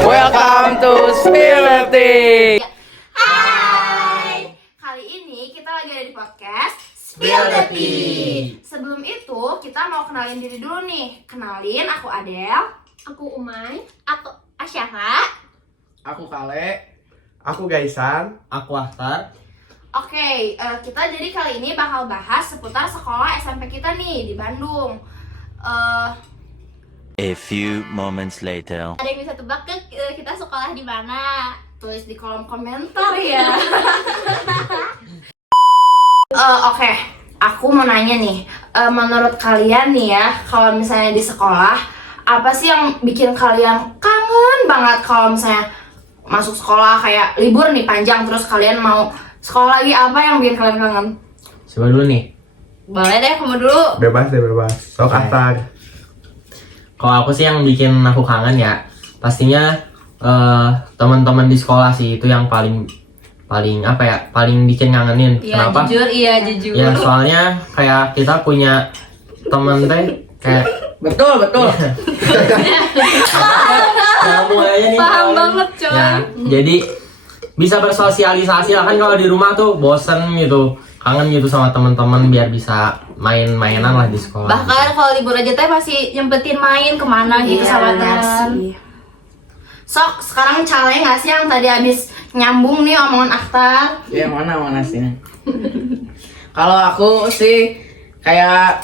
Welcome to Spill the Tea. Hai, kali ini kita lagi ada di podcast Spill the Tea. Sebelum itu kita mau kenalin diri dulu nih. Kenalin, aku Adel, Aku Umay, aku Asyara. Aku Kale. Aku Gaisan. Aku Akhtar. Oke, kita jadi kali ini bakal bahas seputar sekolah SMP kita nih di Bandung. A few moments later. Ada yang bisa tebak ke kita sekolah di mana? Tulis di kolom komentar ya. Oke, aku mau nanya nih, menurut kalian nih ya, kalau misalnya di sekolah, apa sih yang bikin kalian kangen banget kalau misalnya masuk sekolah kayak libur nih panjang terus kalian mau sekolah lagi, apa yang bikin kalian kangen? Coba dulu nih. Boleh deh, kamu dulu. Bebas deh, bebas. Sok Akhtar. Kalau aku sih yang bikin aku kangen ya, pastinya teman-teman di sekolah sih, itu yang paling apa ya, paling bikin ngangenin. Kenapa? Jujur, jujur. Ya soalnya kayak kita punya temen teh kayak Betul. kamu aja nih. Paham kawan. banget, coy. Ya, jadi bisa bersosialisasi lah, kan kalau di rumah tuh bosen gitu, kangen gitu sama teman-teman biar bisa main-mainan lah di sekolah. Bahkan kalau libur aja teh masih nyempetin main kemana gitu sama benar teman. sih. Sok, sekarang Cale nggak sih yang tadi habis nyambung nih omongan Akhtar? Ya mana sih? Kalau aku sih kayak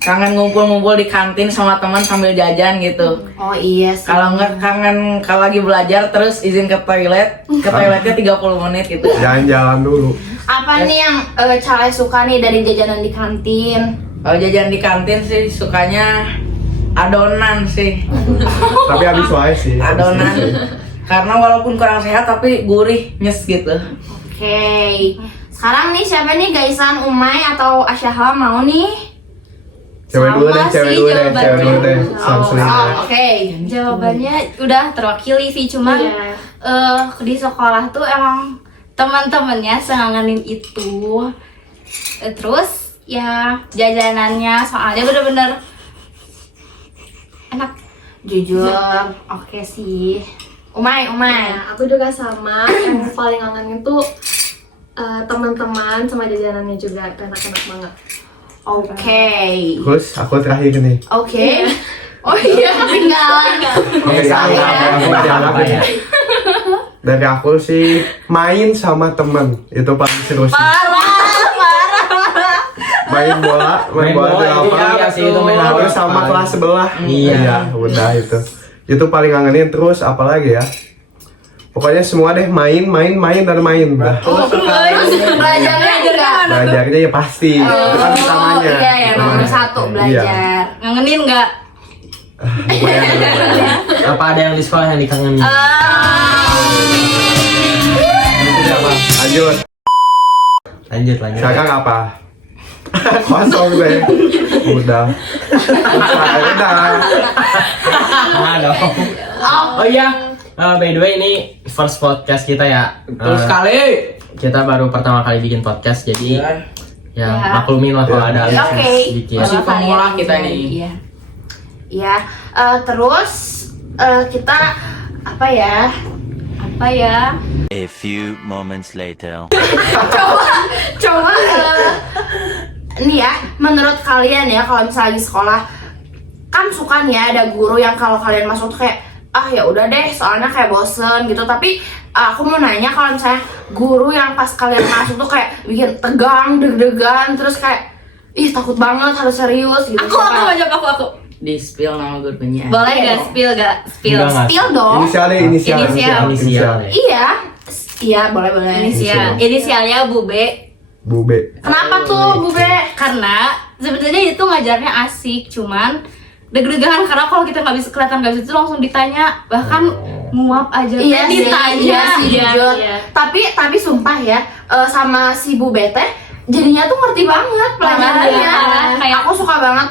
kangen ngumpul-ngumpul di kantin sama teman sambil jajan gitu. Oh iya sih. Kalau nggak kangen kalau lagi belajar terus izin ke toiletnya 30 menit gitu. Jalan-jalan dulu. Apa nih yang Cale suka nih dari jajanan di kantin? Kalau jajan di kantin sih sukanya adonan sih. Tapi habis wae sih. Adonan. Karena walaupun kurang sehat tapi gurih, nyes gitu. Oke. Sekarang nih siapa nih, Gaisan, Umay atau Asyahla mau nih? Cewek dulu deh, Sama cewek sih dulu deh, jawabannya. cewek dulu deh. Oh, Selang-seling. oke. Jawabannya udah terwakili sih, cuman di sekolah tuh emang teman-temannya sengangenin itu. Terus ya jajanannya soalnya bener-bener enak. Jujur, oke sih. Umay. Nah, aku juga sama. Yang paling kangen itu teman-teman sama jajanannya juga enak-enak banget. Oke. Terus aku terakhir nih. Oke. Oh iya, ketinggalan. Oke, aku dianggap ya. Dari aku sih main sama temen itu paling seru sih. Main bola di itu lapangan. iya sih, itu main bola. Terus sama kelas sebelah. Iya. Udah itu. Itu paling kangenin. Terus apalagi ya? Pokoknya semua deh main dan main. Udah. Terus belajarnya juga. Belajarnya ya pasti. Itu kan utamanya. Iya ya, nomor Utamanya. satu Iya. belajar. Ngangenin nggak? Lumayan. Apa ada yang di sekolah yang dikangenin? Lanjut. Lanjut. Sekarang apa? Kosong deh. Udah. dong. Oh iya, by the way ini first podcast kita ya. Terus kali. Kita baru pertama kali bikin podcast, jadi ya maklumin lah kalau ada Iya. alias Oke. sedikit. Masih pemula kita nih. Iya. Iya. Terus kita apa ya? A few moments later. Coba nih ya, menurut kalian ya kalau misalnya di sekolah kan suka nih ya ada guru yang kalau kalian masuk tuh kayak ya udah deh soalnya kayak bosen gitu, tapi aku mau nanya kalau misalnya guru yang pas kalian masuk tuh kayak bikin tegang, deg-degan, terus kayak takut banget harus serius gitu. Aku mau jawab aku. Di spill nama gurunya. Boleh gak spill gak? Spill. Enggak, Spill dong. Inisial. Inisial. Iya, boleh. Inisialnya Bu B. Bu B. Kenapa tuh Bu Be? Karena sebenarnya itu ngajarnya asik, cuman deg-degan karena kalau kita nggak bisa kelihatan nggak bisa itu langsung ditanya, bahkan nguap aja Iya teh sih, ditanya. iya sih, jujur. Iya. Tapi sumpah ya, sama si Bu Bete jadinya tuh ngerti banget pelajarannya. Parah. Kayak Aku suka banget.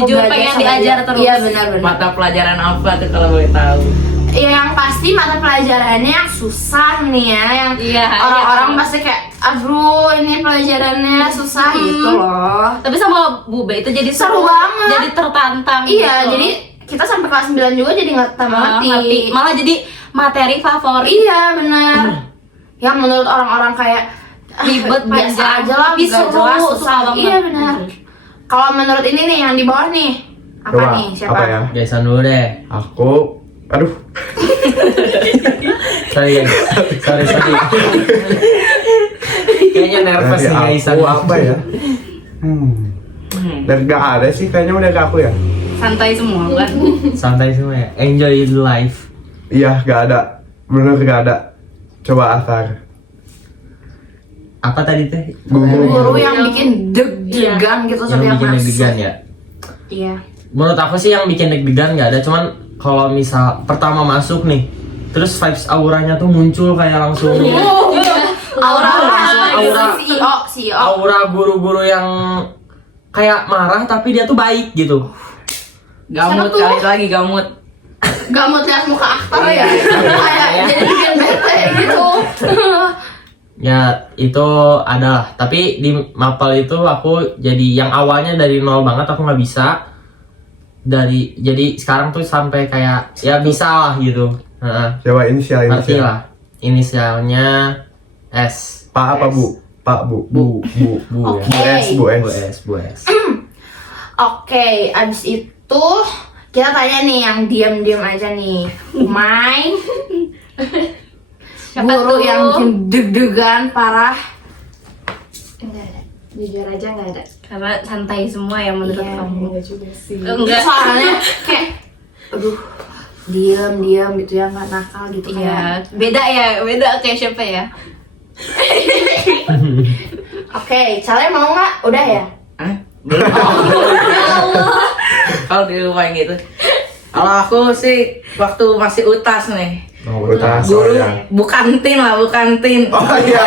Jujur belajar pengen sama diajar dia. terus. Iya benar. Mata pelajaran apa tuh kalau boleh tahu? Ya, yang pasti mata pelajarannya yang susah nih ya, yang Iya, orang-orang iya. pasti kayak aduh ini pelajarannya susah gitu loh. Tapi sama Bu B itu jadi Seru banget. jadi tertantang. Iya, gitu. jadi kita sampai kelas 9 juga jadi nggak tambah ngerti. Malah jadi materi favorit. Iya benar. Yang menurut orang-orang kayak Ribet, biasa panjang, aja lah, tapi nggak seru, jelas, suka susah. banget. Iya benar. Kalau menurut ini nih yang di bawah nih apa Coba, nih? Siapa? apa ya? Gaisan dulu deh. Aku, aduh, Sorry guys. Sorry. Kayaknya nervous nih dari Gaisan. aku apa ya? Dan gak ada sih, kayaknya udah ke aku ya. Santai semua kan. Santai semua ya. Enjoy the life. Iya, gak ada, bener gak ada. Coba Athar. Apa tadi teh? Guru yang bikin deg-degan gitu Yang setiap bikin masuk. deg-degan ya. Iya. Menurut aku sih yang bikin deg-degan nggak ada, cuman kalau misal pertama masuk nih, terus vibes auranya tuh muncul kayak langsung Aura CEO. aura guru-guru yang kayak marah tapi dia tuh baik gitu. Gamut Siapa tuh? kali itu lagi gamut. Gak mau lihat muka aktor ya. Kayak jadi bikin bete gitu. Ya itu adalah, tapi di Mapel itu aku jadi yang awalnya dari nol banget aku nggak bisa, jadi sekarang tuh sampai kayak ya bisa lah gitu. Heeh. Coba inisial Ngerti inisial. lah. Inisialnya S. Pak apa Bu? Pak Bu. Bu. Oke. Bu S. Bu S. Bu S. Oke, abis itu kita tanya nih yang diam-diam aja nih. Umay, Siapa guru tuh? yang bikin deg-degan parah. Enggak ada. Jujur aja enggak ada. Karena santai semua ya menurut Iya, kamu. Enggak juga sih. Enggak. Soalnya kayak, aduh, diam gitu ya, nggak nakal gitu kayak. Iya, beda kayak siapa ya? Oke, Cale mau nggak? Udah ya? Hah? Belum. Kalau dilupain gitu. Kalau aku sih waktu masih utas nih. Oh, Utas, Guru ya. bukan tin lah, bukan tin. Oh iya.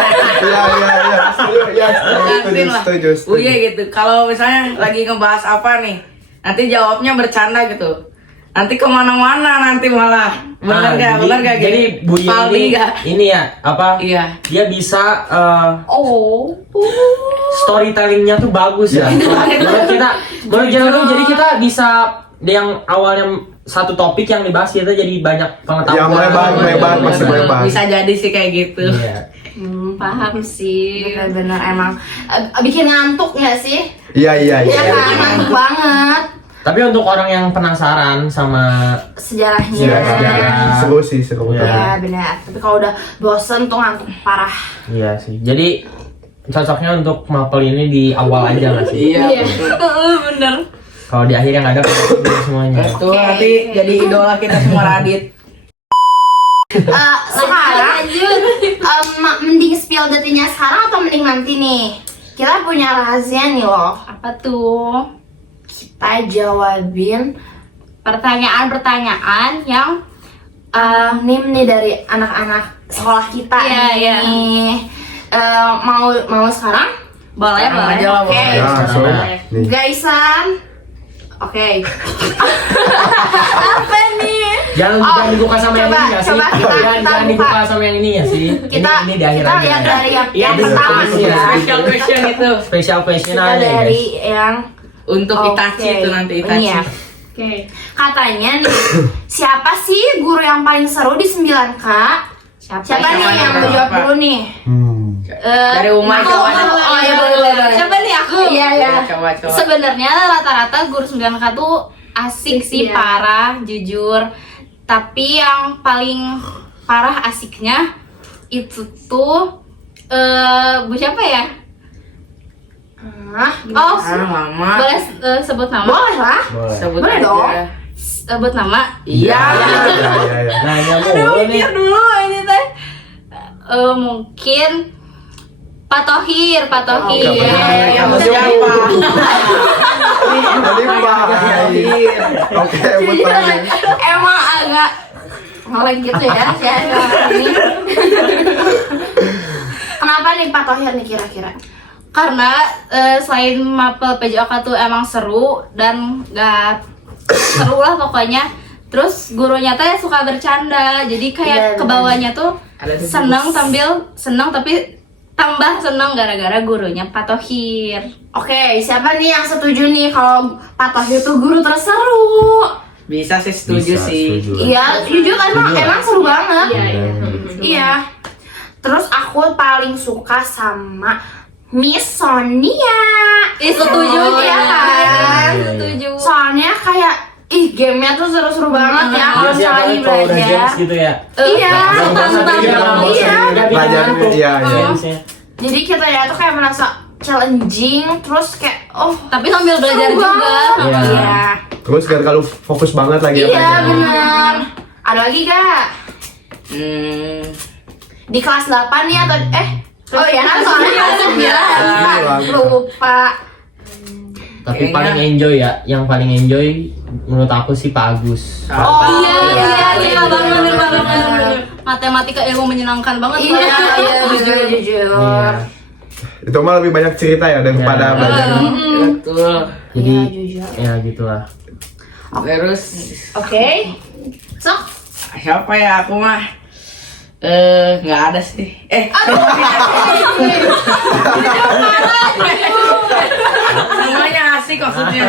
Setuju. Oh iya gitu. Kalau misalnya lagi ngebahas apa nih, nanti jawabnya bercanda gitu. Nanti kemana-mana nanti malah. Bener gak? Jadi Bu Paldi ini gak? ini ya apa? Iya. Dia bisa Oh. storytellingnya tuh bagus ya. Menurut kita tuh jadi kita bisa yang awalnya satu topik yang dibahas kita jadi banyak pengetahuan. Ya, melebar, masih melebar. Bisa jadi sih kayak gitu. Iya. Paham sih. Bener-bener emang bikin ngantuk nggak sih? Iya. Iya kan, ngantuk banget Tapi untuk orang yang penasaran sama sejarahnya. Sejarah. Seru sih, seru. Iya. Ya benar. Tapi kalau udah bosen tuh ngantuk parah. iya sih. Jadi cocoknya untuk mapel ini di awal aja nggak sih? Iya. Bener. Kalau di akhir yang ada semuanya. Itu nanti jadi idola kita semua Radit. Sekarang mending spill detinya sekarang atau mending nanti nih? Kita punya rahasia nih loh. Apa tuh? Kita jawabin Pertanyaan-pertanyaan yang nih dari anak-anak sekolah kita Iya. nih. Mau sekarang? boleh Sekarang boleh. aja lah, Oke. boleh. Nah, so, nih. Gaisan. Oke. Apa nih? Jangan dibuka sama yang coba, ini ya sih. coba Jangan kita dibuka buka. sama yang ini ya sih. Kita ini di akhir kita aja. lihat dari yang Iya, pertama bener, nih ya. bener. Special question itu Special question Kita aja ya, dari guys. yang untuk Oke. Itachi itu nanti Ini Itachi. ya. Oke. Katanya nih, siapa sih guru yang paling seru di 9K? Siapa nih yang mau jawab Siapa? dulu nih? Dari Umay Aku, coba. Oh ya boleh. Siapa nih aku? Iya ya. Coba. Sebenarnya rata-rata guru 9K tuh asik sih, Iya. parah, jujur. Tapi yang paling parah asiknya itu tuh Bu siapa ya? Oh, Lama. boleh sebut nama? Boleh lah. Boleh. Sebut Boleh aja. dong. Sebut nama? Iya. Iya. Nanya Aduh, mulu nih. mikir dulu ini teh. Mungkin Pak Tohir. Yang siapa? Tadi Pak. Oke, bertanya. Emang agak ngelek gitu ya si Aira ini. Kenapa nih Pak Tohir nih kira-kira? Karena selain mapel PJOK tuh emang seru dan gak seru lah pokoknya. Terus gurunya teh suka bercanda, jadi kayak Iya, kebawahnya tuh Ada tuh seneng tapi tambah seneng gara-gara gurunya Pak Tohir. Oke, siapa nih yang setuju nih kalau Pak Tohir tuh guru terseru? Bisa sih, setuju Bisa, sih. setuju. Iya, jujur emang seru banget. Iya. Iya. Terus aku paling suka sama Miss Sonia. Setuju Iya kan? Setuju. Soalnya kayak gamenya tuh seru-seru banget ya kalau Iya sih, misalnya apalagi kalau udah belajar. games gitu ya. Iya. Iya. Belajarnya iya. Gamesnya. Jadi kita ya tuh kayak merasa challenging, terus kayak Tapi sambil belajar seru juga. banget. Iya. Iya. Terus biar kalau fokus banget lagi ya, Iya benar. Ada lagi gak? Di kelas 8 nih atau oh ya kan soalnya kelas 9 lupa. Tapi Kayaknya- paling enjoy ya, yang paling enjoy menurut aku sih Pak Agus. Oh Iya banget. Matematika ilmu menyenangkan banget. Iya jujur. Iya. Itu mah lebih banyak cerita ya daripada Iya. belajar. Betul. Jadi Iya, jujur. ya gitulah. Terus Oke. Sok. siapa ya aku mah? Nggak ada sih. Semuanya asik maksudnya.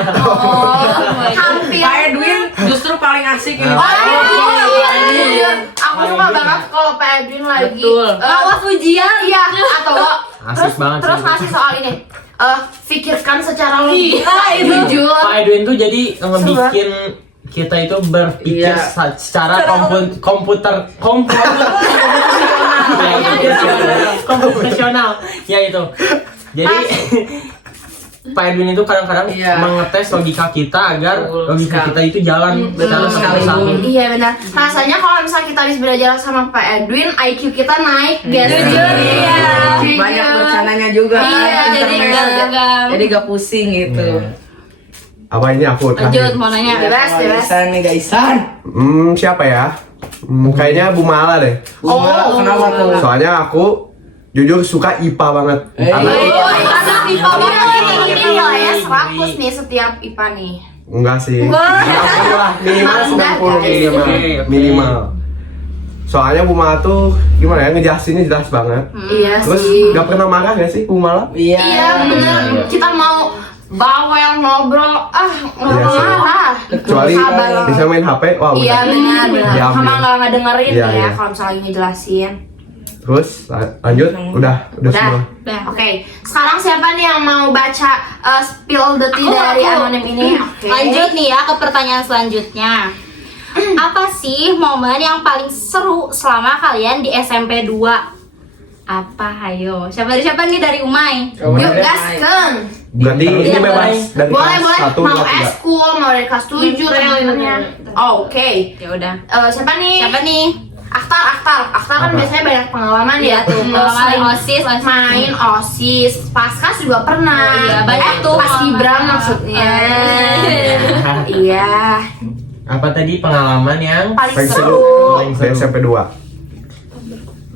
Hampir. Pak Edwin justru paling asik ini. Iya. Aku suka banget kalau Pak Edwin lagi Betul. Awas ujian. Iya atau Asik banget terus sih. ngasih soal ini. Pikirkan secara logika. Jujur. Pak Edwin tuh jadi ngebikin kita itu berpikir Iya. secara komputasional. Ya itu. Jadi Pak Edwin itu kadang-kadang Iya. mengetes logika kita agar Betul logika sekali. kita itu jalan secara sekali. satu-satu. Iya benar. Rasanya kalau misalnya kita habis belajar sama Pak Edwin, IQ kita naik, guys. Jujur, iya. Jujur. Banyak bercandanya juga. Iya, kan, jadi internet. gak- Jadi gak pusing gitu. Apa ini aku Lanjut terakhir? mau nanya. Bebas. Gaisan nih Gaisan. Siapa ya? Kayaknya Bu Mala deh. Kenapa tuh? Soalnya aku jujur suka IPA banget. Karena Ada IPA banget. Ini nilainya 100 nih setiap IPA nih. enggak sih. 90 lah, minimal 90 minimal. Oke. Minimal. Soalnya Bu Mala tuh gimana ya, ngejelasinnya jelas banget. Iya Terus sih. nggak pernah marah gak sih Bu Mala? Iya bener. Kita mau bawel ngobrol, nggak Iya sih. marah. Kecuali Sabar. bisa main HP, wah Iya udah. benar. Diambil. Sama nggak dengerin Iya, ya iya. kalau misalnya lagi ngejelasin. Terus lanjut, udah semua. Oke, sekarang siapa nih yang mau baca spill the tea dari Aku. anonim ini? Oke. Lanjut nih ya ke pertanyaan selanjutnya. Apa sih momen yang paling seru selama kalian di SMP 2? Apa? Ayo. Siapa nih dari Umay? Yuk gasken. Berarti ini Terus bebas dari Boleh kelas 1 mau kelas 3. eskul, mau dari kelas 7 teman-temannya. Oke. Ya udah. Siapa nih? Siapa nih? Aktar kan Apa? biasanya banyak pengalaman Iya ya tuh. pengalaman Selain OSIS. main OSIS, paskas juga pernah. Oh iya, banyak tuh Paskibra pengalaman. maksudnya. Iya. Apa tadi pengalaman yang Paling Paling seru. seru di SMP 2.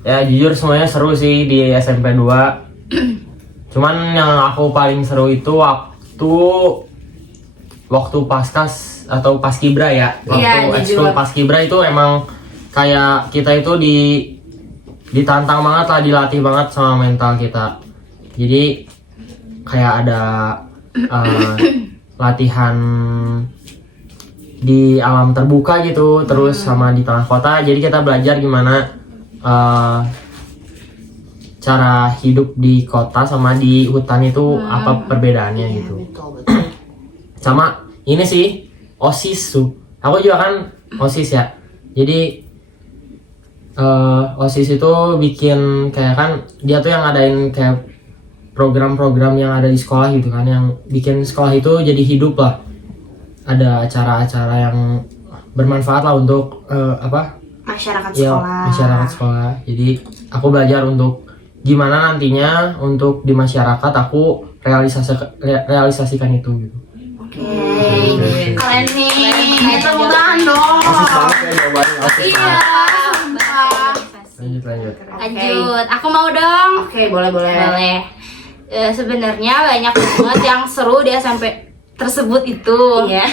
ya jujur semuanya seru sih di SMP 2. Cuman yang aku paling seru itu waktu paskas atau paskibra ya. Iya, Waktu jujur. ekskul paskibra itu emang kayak kita itu ditantang banget lah, dilatih banget sama mental kita. Jadi kayak ada latihan di alam terbuka gitu, terus sama di tengah kota. Jadi kita belajar gimana cara hidup di kota sama di hutan itu apa perbedaannya gitu. Sama ini sih OSIS tuh. Aku juga kan OSIS ya. Jadi OSIS itu bikin kayak kan dia tuh yang ngadain kayak program-program yang ada di sekolah gitu kan, yang bikin sekolah itu jadi hidup lah. Ada acara-acara yang bermanfaat lah untuk Masyarakat ya sekolah. masyarakat sekolah. Jadi aku belajar untuk gimana nantinya untuk di masyarakat aku realisasikan itu gitu. Oke. Kalian nih tepuk tangan dong. Asik banget ya jawabannya. Asik Iya. banget. sumpah. Lanjut. Lanjut. Aku mau dong. Oke, boleh. Boleh. Sebenarnya banyak banget yang seru di SMP tersebut itu. Iya.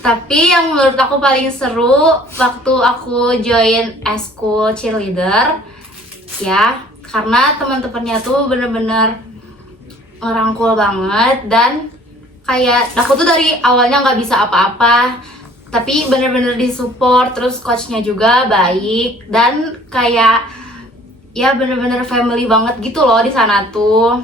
Tapi yang menurut aku paling seru waktu aku join eskul cheerleader ya, karena teman-temannya tuh bener-bener ngerangkul banget dan kayak aku tuh dari awalnya nggak bisa apa-apa, tapi bener-bener disupport, terus coachnya juga baik dan kayak ya bener-bener family banget gitu loh di sana tuh.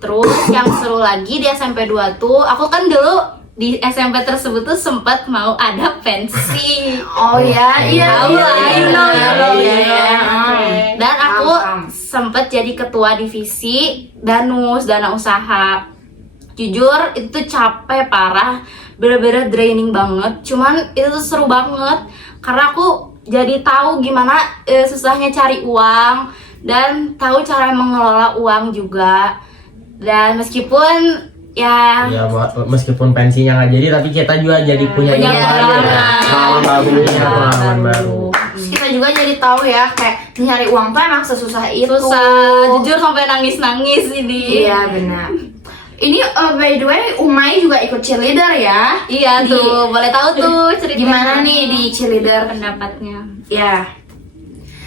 Terus yang seru lagi di SMP 2 tuh, aku kan dulu di SMP tersebut tuh sempat mau ada pensi. Oh ya, iya. Tahu lah, you know, you know, you know. Iya. Dan aku Paham. sempat jadi ketua divisi Danus, Dana Usaha. Jujur itu tuh capek parah, bener-bener draining banget. Cuman itu tuh seru banget karena aku jadi tahu gimana susahnya cari uang dan tahu cara mengelola uang juga. Dan meskipun ya Ya meskipun pensinya nggak jadi, tapi kita juga jadi punya Punya ilmu aja ya. Pengalaman baru. Punya pengalaman baru. Terus kita juga jadi tahu ya kayak nyari uang tuh emang sesusah itu. susah, jujur sampai nangis-nangis ini. Iya benar. Ini by the way Umay juga ikut cheerleader ya. Iya Di- tuh, boleh tahu tuh cerita Gimana nih di cheerleader? pendapatnya? Ya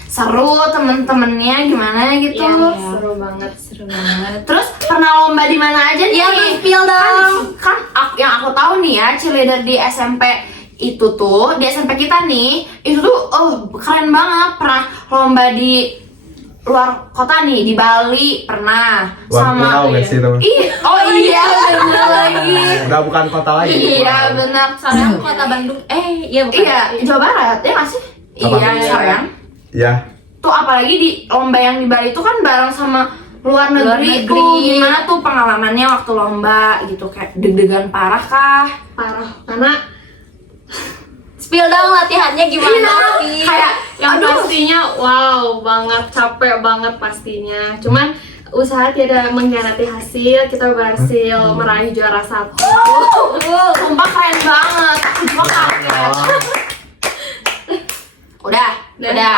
seru, temen-temennya gimana gitu. Iya. Seru banget. Seru banget. Terus pernah lomba di mana aja nih? Iya, tuh, spill dong. Yang aku tahu nih ya, cheerleader di SMP itu tuh, di SMP kita nih, itu tuh keren banget. Pernah lomba di luar kota nih, di Bali pernah. Luar pulau guys itu. Iya bener lagi. Udah bukan kota lagi. Iya benar. Soalnya aku kota Bandung. Iya bukan. Iya, Jawa Barat ya nggak sih? Apa? Iya, sayang. Ya. Tuh apalagi di lomba yang di Bali itu kan bareng sama luar negeri, negeri. tuh gimana tuh pengalamannya waktu lomba gitu, kayak deg-degan parah kah? Parah. Karena Spill dong latihannya gimana sih? Kayak yang aduh, pastinya wow banget, capek banget pastinya. Cuman usaha tidak mengkhianati hasil, kita berhasil meraih juara 1. sumpah keren banget. Aku juga kaget. Udah.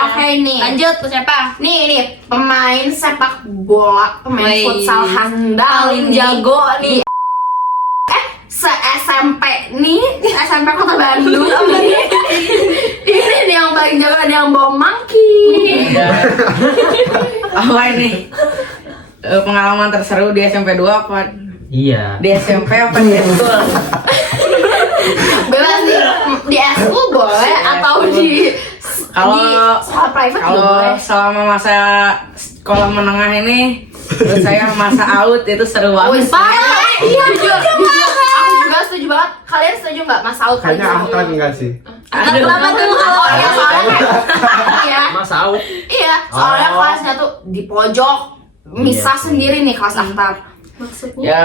Oke nih. Lanjut tuh siapa? Nih pemain sepak bola, pemain Wih, futsal handal paling nih. jago nih. Se-SMP nih, SMP Kota Bandung nih. Ini nih yang paling jago, ada yang bawa monkey. Apa ini? Pengalaman terseru di SMP 2 apa? Iya. Di SMP apa di school? Bebas nih, di school boleh atau di sekolah private juga Kalau boleh. selama masa sekolah menengah ini, menurut saya masa out itu seru banget. Parah, iya jujur, aku juga setuju banget. Kalian setuju nggak Mas Saud? Kayaknya angkat enggak sih? Aduh. Kenapa tuh? Oh iya soalnya iya, Mas Out. iya soalnya Oh. kelasnya tuh di pojok, misah Iya. sendiri nih kelas aktar. Maksudnya Ya,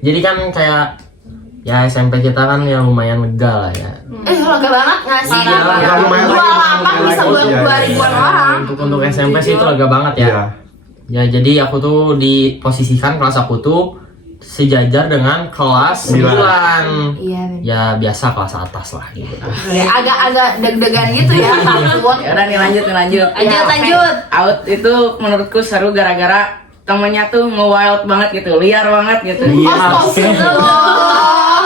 Jadi kan kayak ya SMP kita kan ya lumayan lega lah ya. Lega banget nggak sih? Iya, lega lumayan Dua lagi. lapang bisa buat Iya, 2 ribuan orang. Untuk SMP sih itu lega banget ya. Iya. Ya jadi aku tuh diposisikan kelas aku tuh sejajar dengan kelas 9. Iya. Ya biasa kelas atas lah gitu. Ya, agak-agak deg-degan gitu ya, takut. ya udah nih lanjut. Lanjut, Ya, oke. lanjut. Out itu menurutku seru gara-gara temennya tuh nge-wild banget gitu, liar banget gitu. Iya. Astagfirullah.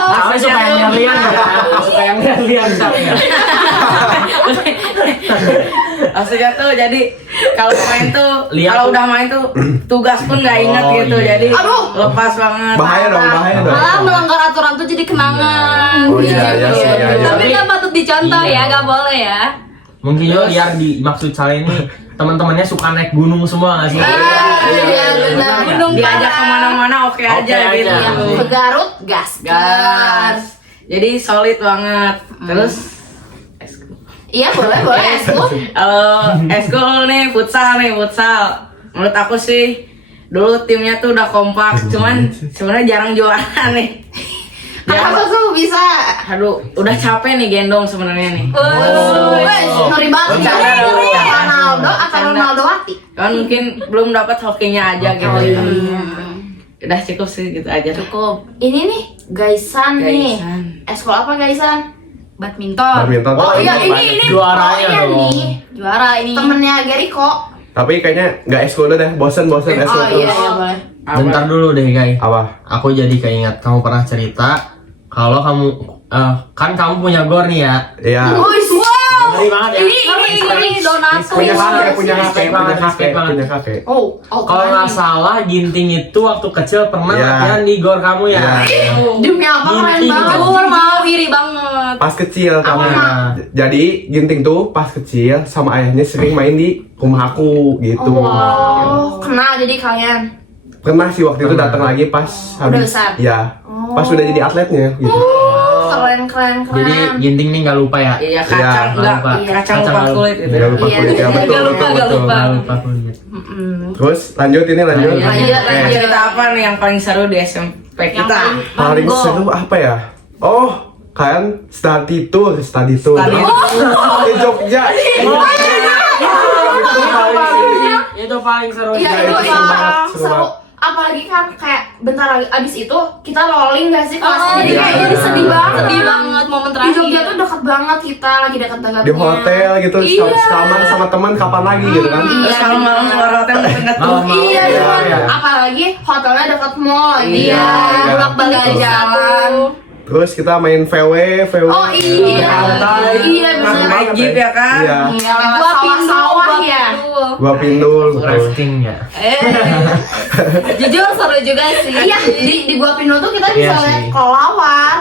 Aku suka yang liar ya. Suka yang liar ya. Maksudnya tuh jadi kalau main tuh, Lihat kalau tuh. udah main tuh tugas pun nggak inget Oh, gitu, iya. jadi Aduh. lepas banget. Bahaya dong. Malah melanggar aturan tuh jadi kenangan. Oh iya, iya sih, iya, iya. Tapi nggak patut dicontoh Iya. ya, nggak boleh ya. Mungkin juga liar dimaksud saya ini teman-temannya suka naik gunung semua nggak sih? Iya benar. Gunung Diajak parah. kemana-mana oke aja Oke gitu. aja. Ke Garut gas. Gas. Jadi solid banget. Terus Iya boleh eskul. eskul nih futsal. Menurut aku sih dulu timnya tuh udah kompak, cuman sebenarnya jarang juara nih. Kenapa tuh bisa? Aduh, udah capek nih gendong sebenarnya nih. Wes, ngeri banget. Bercanda, bercanda. Ronaldo atau Bercanda. Ronaldo Wati? Kan mungkin belum dapat hokinya aja gitu. Iya. Udah cukup sih gitu aja. Cukup. Ini nih Gaisan nih. Gaisan. Eskul apa Gaisan? Badminton. Badminton. Oh iya ini Juaranya pokoknya dong. nih. Juara ini. Temennya Geriko. Tapi kayaknya nggak eskul deh. Bosen Oh eskul iya terus. iya boleh. Bentar dulu deh guys. Apa? Aku jadi keinget kamu pernah cerita kalau kamu kan kamu punya gor nih ya. Iya. Wow. ngeri banget ya. Ngeri donatus. Punya kakek, punya kakek, punya Kakek kakek, banget. punya kakek. Oh, Kalau nggak salah Ginting itu waktu kecil pernah Iya. latihan di gor kamu ya. Iya. Demi apa keren Ginting. banget. Jujur mau iri banget. Pas kecil kamu. Mah? Jadi Ginting tuh pas kecil sama ayahnya sering main di rumah aku gitu. Oh, kenal jadi kalian. Pernah sih waktu itu datang lagi pas Udah besar? Ya. Pas udah jadi atletnya gitu. Keren. Jadi Ginting nih nggak lupa ya. Iya kacang Iya, enggak lupa. kacang lupa Kacang kulit gitu. Nggak lupa Iya, kulit ya, iya, betul, nggak lupa, betul, nggak betul. lupa. Nggak lupa kulit. Terus lanjut ini lanjut. Lanjut Oke. cerita apa nih yang paling seru di SMP Yang kita? Paling Go. seru apa ya? Oh, kan study tour. Study Ke Jogja. Itu paling seru. Iya, Iya, itu itu seru banget, seru seru. banget. Apalagi kan kayak bentar lagi abis itu kita rolling gak sih kelas? Oh, Jadi iya, kayak iya. jadi sedih banget. Sedih banget momen Di terakhir. Jogja tuh deket banget kita lagi deket-deketnya. Di hotel gitu, Iya. sekamar sama teman kapan lagi gitu kan? Terus malam-malam keluar hotel inget tuh. Malam-malam. Iya, Iya, cuman iya. apalagi hotelnya deket mall lagi. Iya, iya. Bolak-balik Tinggal jalan. Terus kita main VW. Oh iya, Pantai. iya Langsung bener. naik jeep ya kan? Iya. Iya, lewat Gua pindul, sawah-sawah gua ya. pindul. Gua pindul. Rafting ya. Jujur seru juga sih. Iya, di Gua Pindul tuh kita bisa Iya lihat sih. kelawar.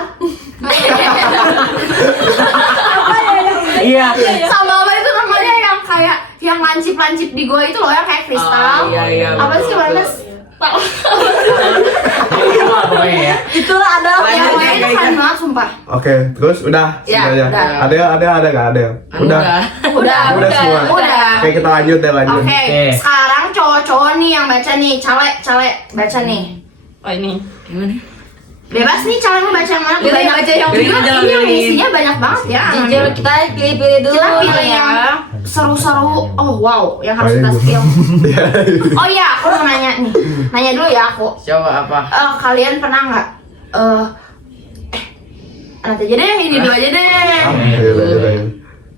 Iya. Sama apa itu namanya yang kayak yang lancip-lancip di gua itu loh yang kayak kristal. Iya. Apa sih Wanes? Itu lah pokoknya ya. Itulah adalah Yang Lanjut, lain kayak keren banget sumpah. Oke, terus udah Ya, semuanya. udah. Ada nggak ada? Udah. Udah semua. Udah. Oke, kita lanjut deh lanjut. Oke, Oke. sekarang cowok-cowok nih yang baca nih, cale baca nih. Oh ini. Gimana? Bebas nih cale mau baca yang mana? Pilih baca yang juga pilih aja, ini yang pilih. isinya banyak banget ya. Jujur kita pilih-pilih dulu Kita pilih ya. yang seru-seru. Oh wow, yang harus kita Ayo. skill. Oh iya, aku mau nanya nih. Nanya dulu ya aku. Coba apa? Kalian pernah nggak? Nanti aja deh, ini dulu aja deh.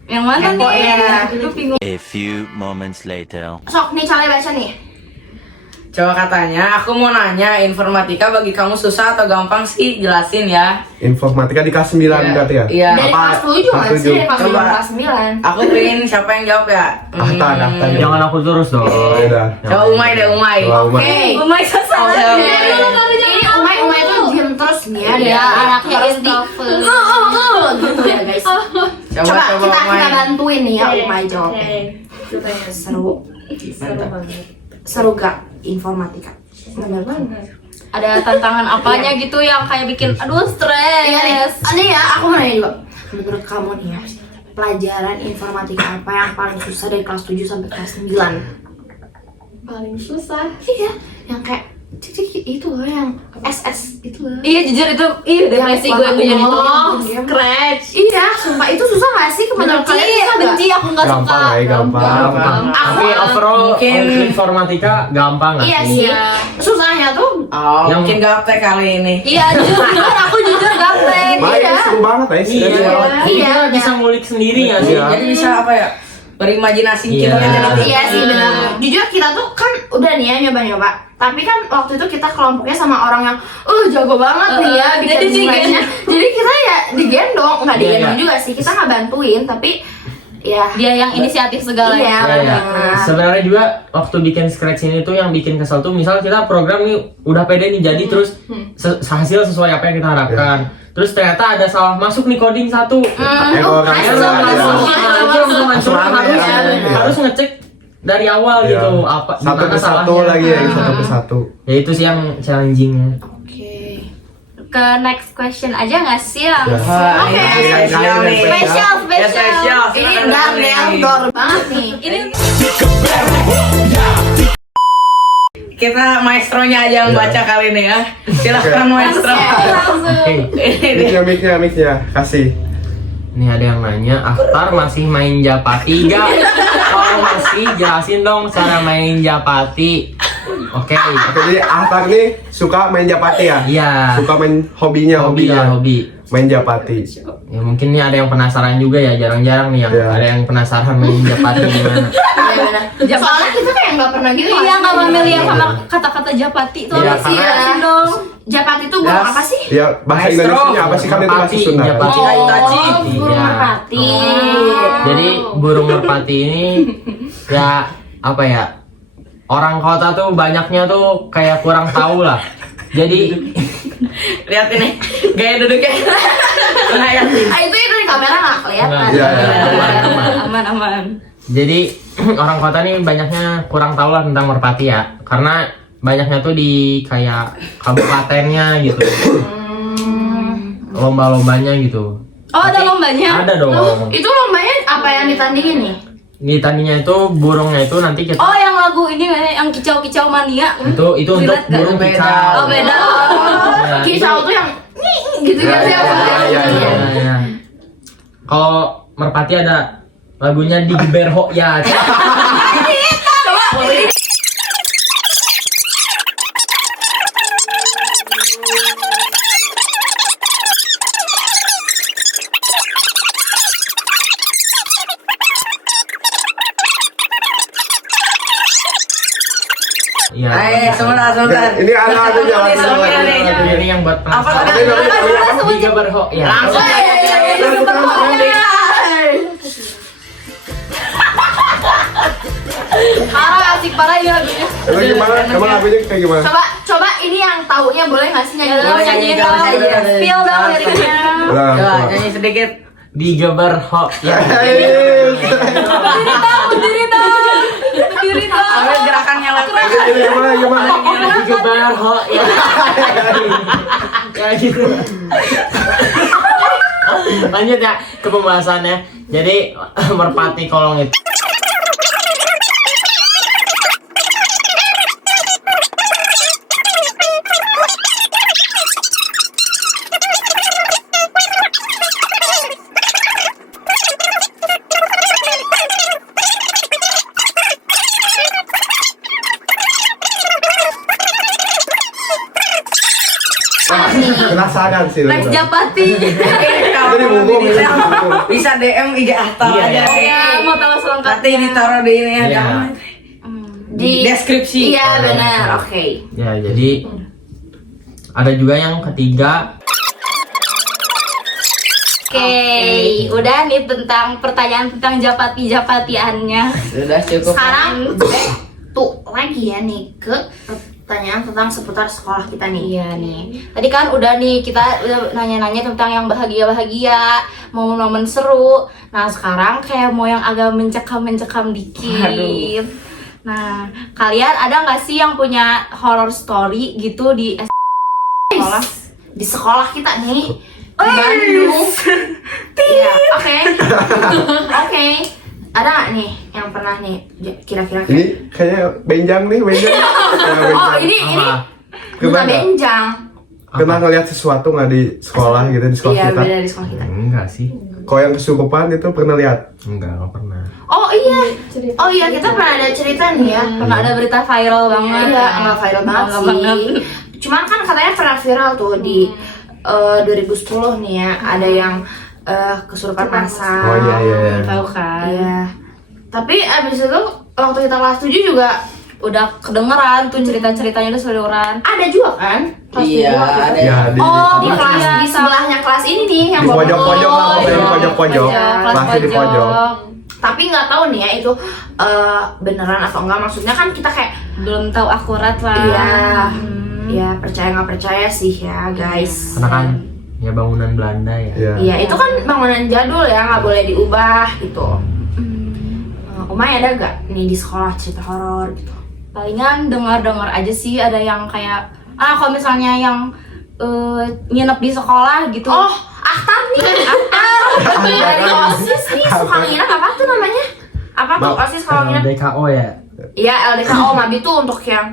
Yang mana Kepo nih? ya. Lu bingung. A few moments later. Sok nih cale baca nih. Coba katanya, aku mau nanya informatika bagi kamu susah atau gampang sih? Jelasin ya. Informatika di kelas 9 Iya. berarti ya? Iya. Dari Apa? kelas 7 nggak Kelas sih? Dari 7. kelas Coba. 5 kelas 9. Aku pengen siapa yang jawab ya? Ahta. Jangan aku terus dong. Oh, udah. Coba Umay deh, Umay. Coba, Umay. Oke. Umay sasa. Oh, iya. Ini Umay tuh diem terus nih ya. Iya, Dia anaknya harus di introvert. gitu ya guys. Coba Coba kita Umay. bantuin nih ya Umay jawab. Oke. Seru. Seru banget. Seru gak informatika? Bener banget. Ada tantangan apanya gitu yang kayak bikin aduh Iya nih, stres. nih ya aku mau nanya juga. Menurut kamu nih ya, pelajaran informatika apa yang paling susah dari kelas 7 sampai kelas 9? Paling susah. Iya, yang kayak cik itu loh yang SS itu loh. Iya jujur itu depresi gue warna jadi itu. ungu. Scratch. Iya, sumpah itu susah gak sih menurut kalian? Susah nggak? Benci aku nggak suka. Gampang lah ya, gampang. Tapi overall Mungkin- informatika gampang nggak Iya sih? sih. Susahnya tuh Oh, Yang- mungkin gaptek kali ini. Iya jujur aku jujur gaptek. Main Iya. seru banget ya. Iya. Iya. Kita bisa ngulik sendiri nggak sih? Iya. Jadi bisa apa ya? Berimajinasi Iya. kita jadi iya sih benar. Jujur kita tuh kan udah nih ya nyoba-nyoba. Tapi kan waktu itu kita kelompoknya sama orang yang jago banget nih ya bikin jadi slide-nya. Jadi kita ya digendong, nggak Iya, digendong iya. juga sih. Kita nggak bantuin, tapi ya Dia yang inisiatif segala Iya. Iya, iya. benar. Sebenarnya juga waktu bikin scratch ini tuh yang bikin kesel tuh misal kita program nih udah pede nih jadi terus hasil sesuai apa yang kita harapkan. Terus ternyata ada salah masuk nih coding satu. Langsung, Langsung aneh, aneh. Harus ngecek dari awal Iya. gitu apa Satu gimana ke satu salahnya. lagi ya, satu ke satu. Ya itu sih yang challengingnya. Oke. Ke next question aja nggak sih langsung? Wah, Oke. ini spesial nih. Spesial, Ya, spesial. Ini Silakan udah nih. outdoor banget nih. Ini Kita maestronya aja yang Iya. baca kali ini ya. Silakan maestro. Oke. Ini dia. Mic-nya, kasih. Ini ada yang nanya, Akhtar masih main Japati gak? Kalau masih jelasin dong cara main Japati. Oke. Oke, jadi Ahtar nih suka main Japati ya? Iya. Suka main hobinya, Hobi hobinya. lah, hobi. main Japati. Ya mungkin nih ada yang penasaran juga ya, jarang-jarang nih yang Iya. ada yang penasaran main Japati gimana. Iya benar. Soalnya kita kayak nggak pernah gitu. Iya, kan? nggak familiar sama kata-kata Japati itu Iya, apa sih? karena- Jelasin dong. Japati itu burung Yes. apa sih? Ya bahasa Maestro. Indonesianya apa sih kan itu bahasa Merpati, Sunda. Japati. Kan? Itachi. Burung Iya. merpati. Jadi burung merpati ini ya apa ya? Orang kota tuh banyaknya tuh kayak kurang tahu lah. Jadi Lihat ini gaya duduknya. Lihat. Itu di kamera nggak kelihatan. Iya, iya. Aman. jadi orang kota nih banyaknya kurang tahu lah tentang merpati ya. Karena banyaknya tuh di kayak kabupatennya gitu. Lomba-lombanya gitu. Oh, ada lombanya? Ada dong. Itu lombanya apa yang ditandingin nih? Di tandingnya itu burungnya itu nanti kita Oh, yang lagu ini yang kicau-kicau mania. itu untuk Relate nggak? burung Beda. kicau. Oh, beda. Ya, Kisah tuh yang gitu Iya, kan iya, iya, iya. ya. Kalau merpati ada lagunya di Geberho ya. Iya. Sebentar. Ini ada jalan. Ini yang buat Apa penasaran. tadi? Di Geberho ya. Langsung Asik parah ya lagunya. Emang gimana? Emang lagunya kayak gimana? Coba ini yang taunya boleh nggak sih nyanyi? Boleh nyanyiin dong. Spill dong liriknya. Nah, Coba coba. nyanyi sedikit. Di Geberho ya. Berdiri dong. Ambil gerakannya lakukan. Gimana? Di Geberho ya. Ya gitu. Lanjut ya ke pembahasannya. Jadi merpati kolong itu Penasaran sih. Lex Japati. Kalau Jadi mau bungkung, lebih detail, bungkung. bisa DM IG Atta Iya, aja. iya. Mau tahu selengkapnya. Nanti ditaruh di ini ya. Iya. Di deskripsi. Iya benar. Oke. ya jadi ada juga yang ketiga. Oke, udah nih tentang pertanyaan tentang Japati-Japatiannya. Sudah cukup. Sekarang tuh lagi ya nih ke pertanyaan tentang seputar sekolah kita nih. Iya nih. Tadi kan udah nih kita udah nanya-nanya tentang yang bahagia-bahagia, momen-momen seru. Nah, sekarang kayak mau yang agak mencekam-mencekam dikit. Aduh. Nah, kalian ada nggak sih yang punya horror story gitu di sekolah? Di sekolah kita nih di Bandung. Iya, oke. Oke. Ada nggak nih yang pernah nih kira-kira? Ini kayaknya benjang nih, benjang. Oh, ini Apa? bukan Gimana? benjang. Pernah ngeliat sesuatu nggak di sekolah gitu, di sekolah Iya, kita? beda di sekolah kita. Enggak sih. Kalau yang kesurupan itu pernah lihat? Nggak pernah. Oh iya. Oh iya, kita pernah ada cerita nih ya. Pernah ada berita viral banget. Iya, nggak viral banget Nggak sih. banget. Cuman kan katanya pernah viral tuh di 2010 nih ya, ada yang kesurupan masal. Oh iya iya. Iya. Tahu kan? Iya. Tapi abis itu waktu kita kelas 7 juga Udah kedengeran tuh cerita-ceritanya udah seluruhan. ada juga kan? Kelas Iya, 7 waktu itu. ada. Ya, di Oh, Di kelas Iya. di sebelahnya kelas ini nih yang di bawa pojok-pojok lah, motor. pokoknya di pojok-pojok. Kelas Kelasnya di pojok. Tapi nggak tahu nih ya itu beneran atau enggak. Maksudnya kan kita kayak Belum tahu akurat lah. iya, Hmm. ya percaya nggak percaya sih ya guys. Karena kan ya bangunan Belanda ya. Iya. Iya, itu kan bangunan jadul ya, nggak boleh diubah gitu. Umay ada gak nih di sekolah cerita horor gitu? Palingan dengar-dengar aja sih ada yang kayak kalau misalnya yang nginep di sekolah gitu. Oh, Akhtar nih, Akhtar dari OSIS nih suka nginep apa tuh namanya? Apa tuh OSIS kalau nginep? DKO ya. Iya, LDKO Mabi tuh untuk yang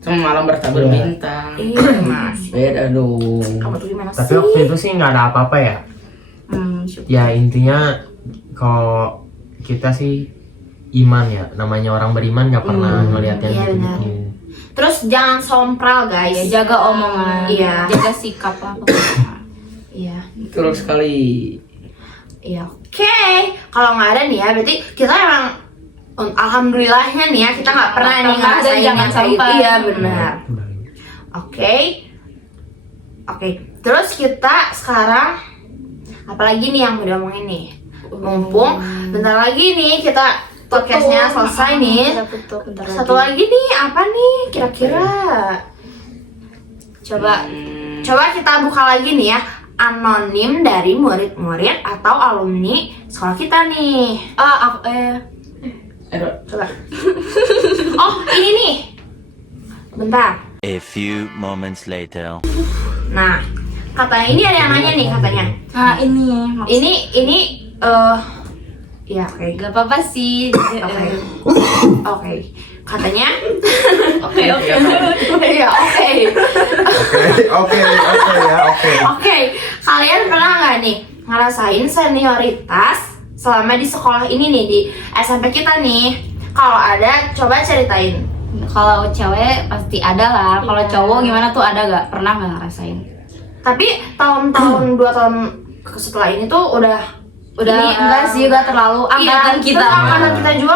Cuma malam bertabur Iya. bintang. iya mas. Beda dong. Kamu tuh gimana Tapi sih? waktu itu sih nggak ada apa-apa ya. Ya intinya kalau kita sih iman ya, namanya orang beriman nggak pernah ngeliat yang iya, gitu-gitu. Terus jangan sompral guys. Ya, jaga omongan, Iya. jaga sikap lah pokoknya. Iya. Betul sekali. Iya, oke. Kalau nggak ada nih ya, berarti kita emang alhamdulillahnya nih ya, kita nggak pernah nih Nggak pernah dan ngerasain jangan yang kayak gitu. sampai. Iya, benar. Oke. Oke, terus kita sekarang apalagi nih yang mau diomongin nih? Mumpung bentar lagi nih kita podcastnya selesai nih. Kita tutup bentar lagi. Satu lagi nih, apa nih kira-kira? Coba kita buka lagi nih ya. Anonim dari murid-murid atau alumni sekolah kita nih. Coba. Oh, ini nih. Bentar. A few moments later. Nah, katanya ini ada yang nanya nih katanya. Nah ini Ini ya oke. gak apa-apa sih. Oke. Katanya Oke. ya oke. Oke ya, oke. Oke, kalian pernah nggak nih ngerasain senioritas selama di sekolah ini nih, di SMP kita nih? Kalau ada, coba ceritain. Kalau cewek pasti ada lah. Kalau Iya. cowok gimana tuh, ada gak? Pernah gak ngerasain? Tapi tahun-tahun 2 tahun setelah ini tuh udah Ini enggak sih, udah terlalu angkatan kita. terus angkatan kita juga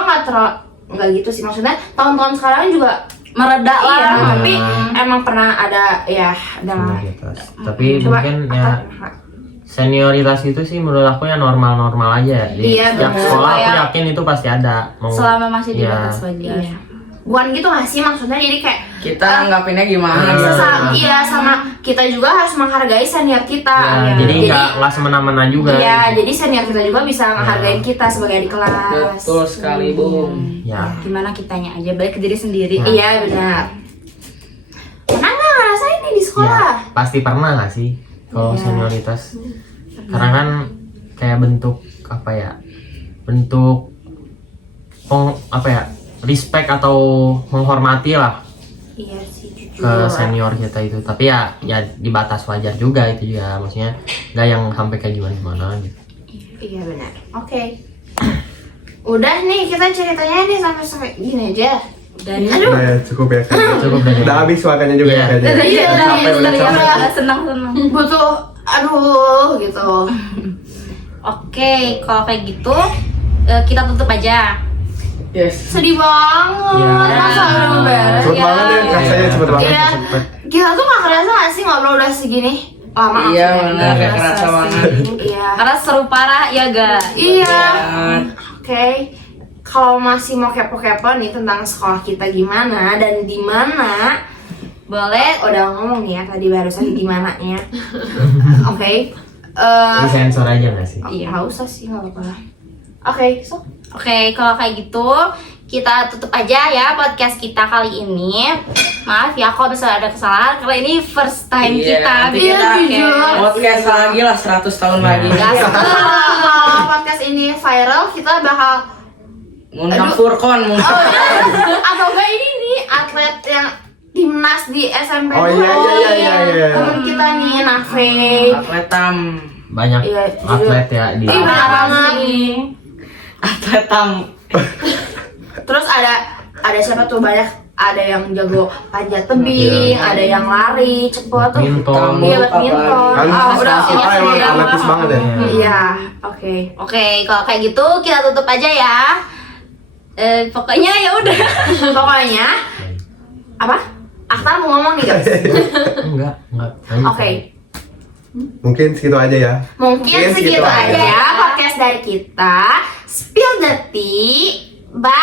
nggak gitu sih, maksudnya tahun-tahun sekarang juga Mereda lah. iya, tapi emang pernah ada ya dalam Senioritas. Tapi mungkin ya senioritas itu sih menurut aku ya normal-normal aja. Di Iya, setiap bener. sekolah aku Kayak- yakin itu pasti ada. Selama masih di ya. batas wajar. iya. Bukan gitu nggak sih, maksudnya jadi kayak Kita anggapinnya gimana? iya, sama kita juga harus menghargai senior kita. Ya, jadi nggak semena-mena juga. Iya, jadi senior kita juga bisa menghargai kita sebagai adik kelas. Betul sekali, Bung. Ya. Gimana kitanya aja, balik ke diri sendiri. Iya, benar. Pernah nggak ngerasain nih di sekolah? Ya, pasti pernah nggak sih kalau Iya. senioritas? Karena kan kayak bentuk apa ya? Bentuk apa ya? Respect atau menghormati lah Iya sih, jujur. ke senior kita itu. Tapi ya di batas wajar juga itu ya. Maksudnya nggak yang sampai kayak gimana gitu. Iya benar. Oke. Udah nih kita ceritanya nih sampai gini aja. Dan Aduh. Nah, ya, cukup ya kayaknya. Cukup dari Udah habis wakanya juga Iya. ya kayaknya. Iya, Udah capek, udah capek. senang-senang. Butuh aduh gitu. Oke, kalau kayak gitu kita tutup aja. Yes. Sedih banget. Iya. Masa udah beres. Cepet banget ya, rasanya cepet banget. Iya. Cepet. Kita tuh gak kerasa gak sih ngobrol udah segini lama? Iya, maksudnya? benar, kayak Kerasa kerasa sih. banget. Iya. Karena seru parah ya ga? Iya. Banget. Oke. Kalau masih mau kepo-kepo nih tentang sekolah kita gimana dan di mana, Boleh. udah ngomong nih ya tadi barusan di mananya. Oke. Ini sensor aja nggak sih? Iya, nggak usah sih, nggak apa-apa. Oke, so Oke, kalau kayak gitu kita tutup aja ya podcast kita kali ini. Maaf ya kalau misalnya ada kesalahan karena ini first time Iya, kita nanti bikin kita jujur. podcast. Podcast lagi lah 100 tahun Iya. lagi. kalau podcast ini viral, kita bakal Ngundang Furkon mungkin. atau enggak ini nih atlet yang timnas di SMP Oh, dulu. iya. Temen kita nih Nafe. Atletam. Banyak Iya, atlet ya di Ih, banyak banget. Atletam. Terus ada siapa tuh, banyak, ada yang jago panjat tebing, Iya. ada yang lari cepet tuh. Badminton. Iya, badminton. Kan Udah kita iya, emang iya. atletis banget ya. Iya, oke. Oke, kalau kayak gitu kita tutup aja ya. Pokoknya ya udah. Pokoknya apa? Akhtar mau ngomong nih guys. Enggak. Oke. Mungkin segitu aja ya. Mungkin segitu aja ya podcast dari kita. Spill the tea. Bye.